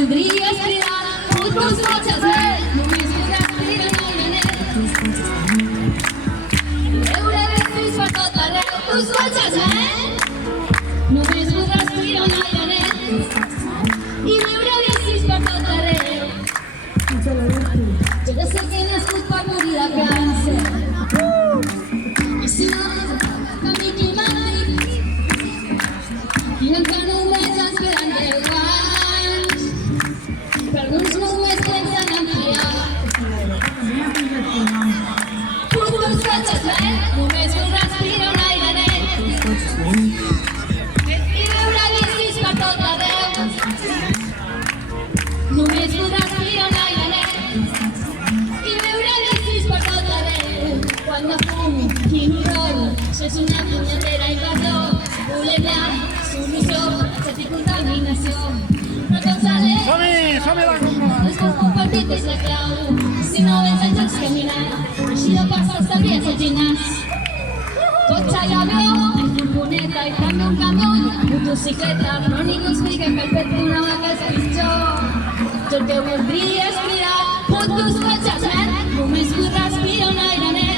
voldries cridar, fotos fotges net, només podràs cridar gaire net. I veure vestis per tot arreu, tus fotges net, només podràs cridar gaire net. I veure vestis per tot arreu. Jo ja sé que he nascut per morir de càncer. I si no, canvi climàtic. I encara només ens queden 10 anys. Però alguns només pensen ampliar. Futurs cotxes net, només podràs cridar un aire net. I veure bicis per tot arreu. Només podràs cridar un aire net. I veure bicis per tot arreu. Quan de fum, quin horror, això és una punyetera invasió. Volem la solució, accepti contaminació. Però com sabem, és que un compartit és la clau. Si no vens als jocs caminant, així de pas els t'hauries al gimnàs. Cotxe i avió, i furgoneta, i també un camió, i motocicleta, però ningú explica que el pet d'una vaca és pitjor. Jo el que voldria és cridar, fotos cotxes net, només podràs cridar un aire net.